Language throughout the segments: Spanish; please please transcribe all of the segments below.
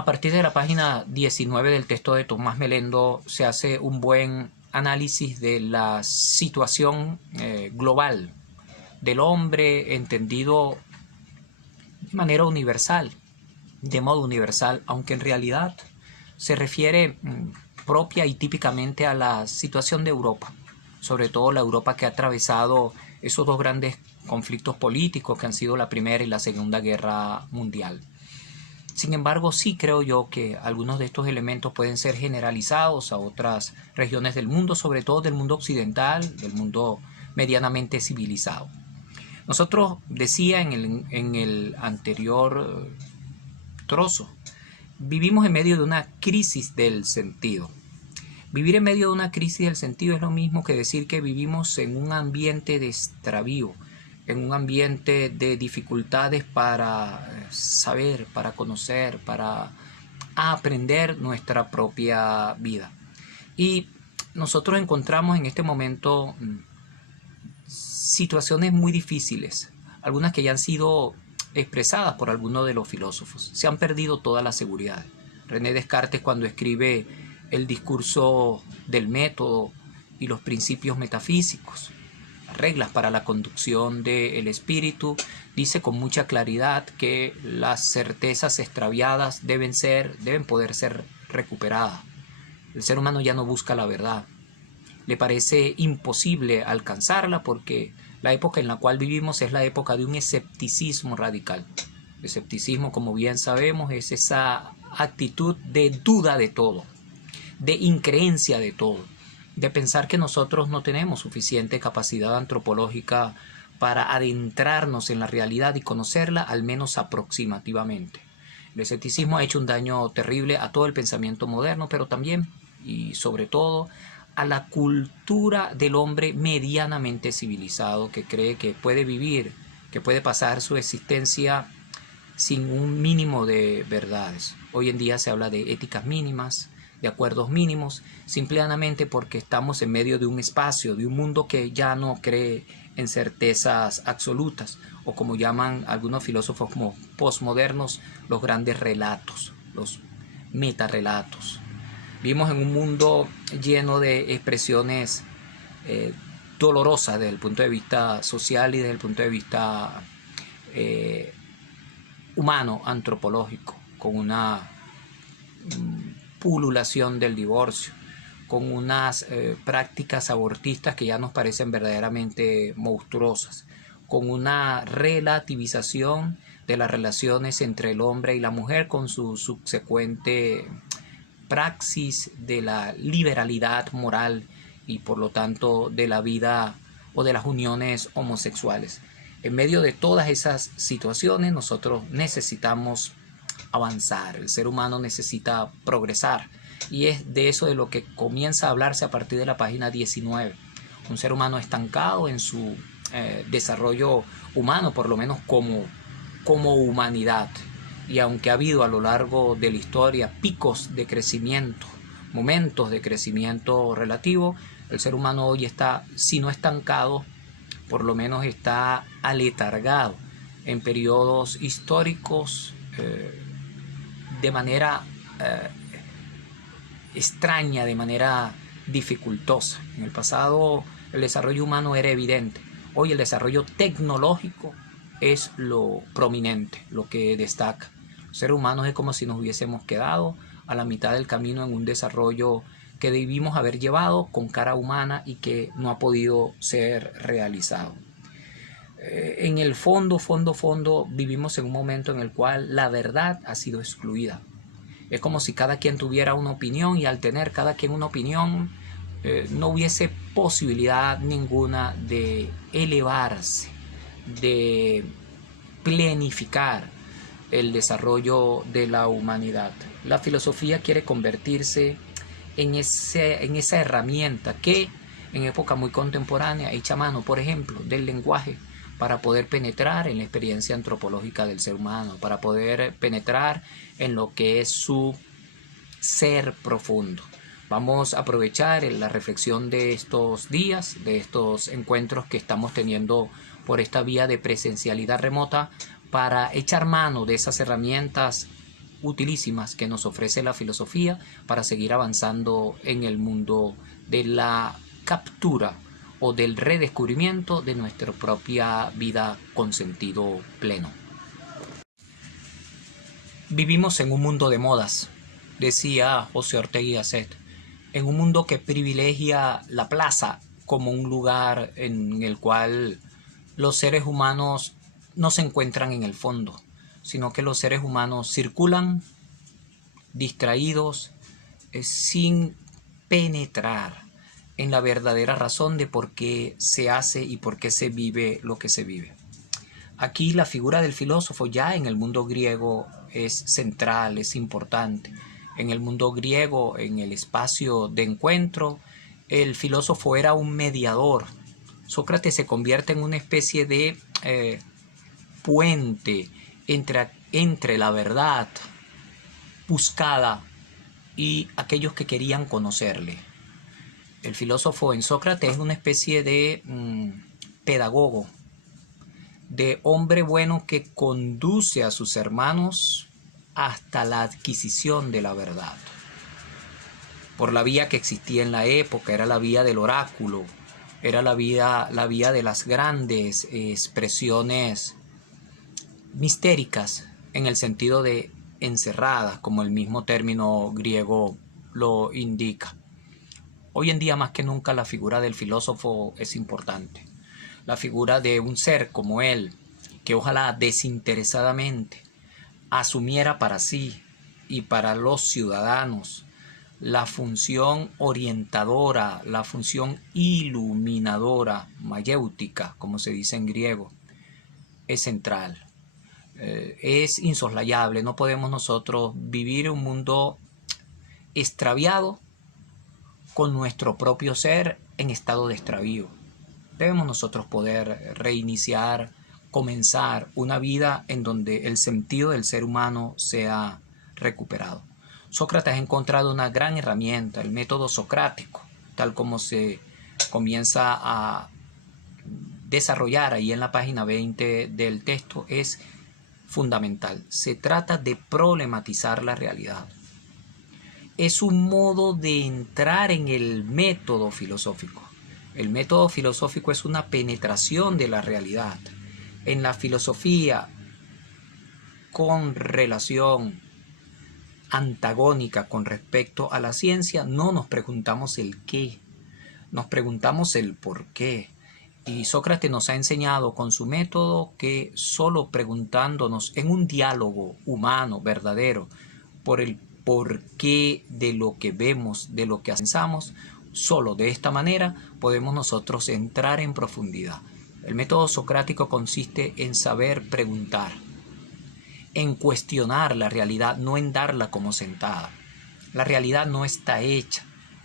A partir de la página 19 del texto de Tomás Melendo se hace un buen análisis de la situación global del hombre entendido de manera universal, de modo universal, aunque en realidad se refiere propia y típicamente a la situación de Europa, sobre todo la Europa que ha atravesado esos dos grandes conflictos políticos que han sido la Primera y la Segunda Guerra Mundial. Sin embargo, sí creo yo que algunos de estos elementos pueden ser generalizados a otras regiones del mundo, sobre todo del mundo occidental, del mundo medianamente civilizado. Nosotros, decía en el anterior trozo, vivimos en medio de una crisis del sentido. Vivir en medio de una crisis del sentido es lo mismo que decir que vivimos en un ambiente de extravío, en un ambiente de dificultades para saber, para conocer, para aprender nuestra propia vida. Y nosotros encontramos en este momento situaciones muy difíciles, algunas que ya han sido expresadas por algunos de los filósofos. Se han perdido toda la seguridad. René Descartes, cuando escribe el discurso del método y los principios metafísicos, reglas para la conducción del espíritu, dice con mucha claridad que las certezas extraviadas deben poder ser recuperadas. El ser humano ya no busca la verdad. Le parece imposible alcanzarla porque la época en la cual vivimos es la época de un escepticismo radical. El escepticismo, como bien sabemos, es esa actitud de duda de todo, de increencia de todo, de pensar que nosotros no tenemos suficiente capacidad antropológica para adentrarnos en la realidad y conocerla al menos aproximativamente. El escepticismo ha hecho un daño terrible a todo el pensamiento moderno, pero también y sobre todo a la cultura del hombre medianamente civilizado que cree que puede vivir, que puede pasar su existencia sin un mínimo de verdades. Hoy en día se habla de éticas mínimas, de acuerdos mínimos, simplemente porque estamos en medio de un espacio, de un mundo que ya no cree en certezas absolutas, o como llaman algunos filósofos como postmodernos, los grandes relatos, los metarrelatos. Vivimos en un mundo lleno de expresiones dolorosas desde el punto de vista social y desde el punto de vista humano, antropológico, con una pululación del divorcio, con unas prácticas abortistas que ya nos parecen verdaderamente monstruosas, con una relativización de las relaciones entre el hombre y la mujer con su subsecuente praxis de la liberalidad moral y por lo tanto de la vida o de las uniones homosexuales. En medio de todas esas situaciones nosotros necesitamos avanzar, el ser humano necesita progresar y es de eso de lo que comienza a hablarse a partir de la página 19. Un ser humano estancado en su desarrollo humano, por lo menos como humanidad. Y aunque ha habido a lo largo de la historia picos de crecimiento, momentos de crecimiento relativo, el ser humano hoy está, si no estancado, por lo menos está aletargado en periodos históricos de manera extraña, de manera dificultosa. En el pasado el desarrollo humano era evidente. Hoy el desarrollo tecnológico es lo prominente, lo que destaca. Los seres humanos es como si nos hubiésemos quedado a la mitad del camino en un desarrollo que debimos haber llevado con cara humana y que no ha podido ser realizado. En el fondo, vivimos en un momento en el cual la verdad ha sido excluida. Es como si cada quien tuviera una opinión y al tener cada quien una opinión no hubiese posibilidad ninguna de elevarse, de planificar el desarrollo de la humanidad. La filosofía quiere convertirse en esa herramienta que en época muy contemporánea echa mano, por ejemplo, del lenguaje para poder penetrar en la experiencia antropológica del ser humano, para poder penetrar en lo que es su ser profundo. Vamos a aprovechar la reflexión de estos días, de estos encuentros que estamos teniendo por esta vía de presencialidad remota, para echar mano de esas herramientas utilísimas que nos ofrece la filosofía para seguir avanzando en el mundo de la captura o del redescubrimiento de nuestra propia vida con sentido pleno. Vivimos en un mundo de modas, decía José Ortega y Gasset, en un mundo que privilegia la plaza como un lugar en el cual los seres humanos no se encuentran en el fondo, sino que los seres humanos circulan distraídos sin penetrar en la verdadera razón de por qué se hace y por qué se vive lo que se vive. Aquí la figura del filósofo ya en el mundo griego es central, es importante. En el mundo griego, en el espacio de encuentro, el filósofo era un mediador. Sócrates se convierte en una especie de puente entre la verdad buscada y aquellos que querían conocerle. El filósofo en Sócrates es una especie de pedagogo, de hombre bueno que conduce a sus hermanos hasta la adquisición de la verdad. Por la vía que existía en la época, era la vía del oráculo, era la vía de las grandes expresiones mistéricas, en el sentido de encerradas, como el mismo término griego lo indica. Hoy en día más que nunca la figura del filósofo es importante. La figura de un ser como él, que ojalá desinteresadamente asumiera para sí y para los ciudadanos la función orientadora, la función iluminadora, mayéutica, como se dice en griego, es central. Es insoslayable. No podemos nosotros vivir un mundo extraviado con nuestro propio ser en estado de extravío. Debemos nosotros poder reiniciar, comenzar una vida en donde el sentido del ser humano sea recuperado. Sócrates ha encontrado una gran herramienta, el método socrático, tal como se comienza a desarrollar ahí en la página 20 del texto, es fundamental. Se trata de problematizar la realidad. Es un modo de entrar en el método filosófico. El método filosófico es una penetración de la realidad. En la filosofía, con relación antagónica con respecto a la ciencia, no nos preguntamos el qué, nos preguntamos el por qué. Y Sócrates nos ha enseñado con su método que solo preguntándonos en un diálogo humano, verdadero, por el porqué de lo que vemos, de lo que pensamos, solo de esta manera podemos nosotros entrar en profundidad. El método socrático consiste en saber preguntar, en cuestionar la realidad, no en darla como sentada. La realidad no está hecha.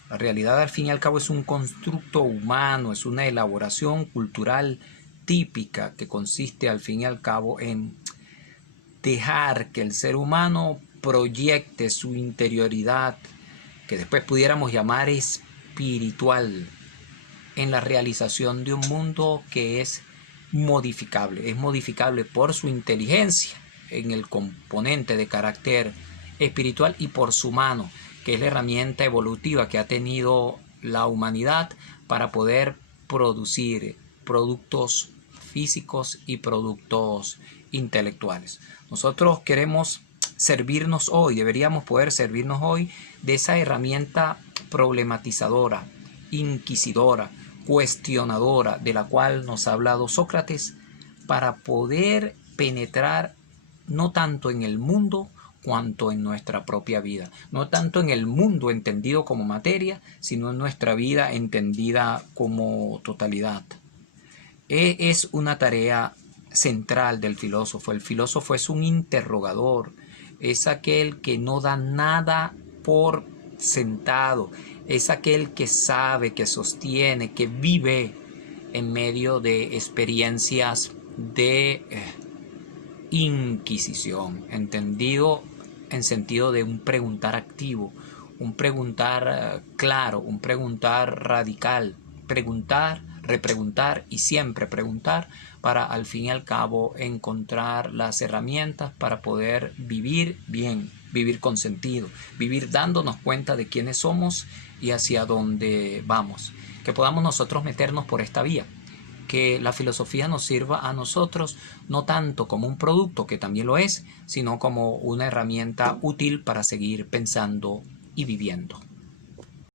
La realidad al fin y al cabo es un constructo humano, es una elaboración cultural típica que consiste al fin y al cabo en dejar que el ser humano proyecte su interioridad, que después pudiéramos llamar espiritual, en la realización de un mundo que es modificable por su inteligencia en el componente de carácter espiritual y por su mano, que es la herramienta evolutiva que ha tenido la humanidad para poder producir productos físicos y productos intelectuales. Nosotros queremos servirnos hoy, deberíamos poder servirnos hoy de esa herramienta problematizadora, inquisidora, cuestionadora de la cual nos ha hablado Sócrates, para poder penetrar no tanto en el mundo cuanto en nuestra propia vida, no tanto en el mundo entendido como materia, sino en nuestra vida entendida como totalidad. Es una tarea central del filósofo. El filósofo es un interrogador, es aquel que no da nada por sentado, es aquel que sabe, que sostiene, que vive en medio de experiencias de inquisición, entendido en sentido de un preguntar activo, un preguntar claro, un preguntar radical, preguntar, repreguntar y siempre preguntar para al fin y al cabo encontrar las herramientas para poder vivir bien, vivir con sentido, vivir dándonos cuenta de quiénes somos y hacia dónde vamos. Que podamos nosotros meternos por esta vía, que la filosofía nos sirva a nosotros no tanto como un producto, que también lo es, sino como una herramienta útil para seguir pensando y viviendo.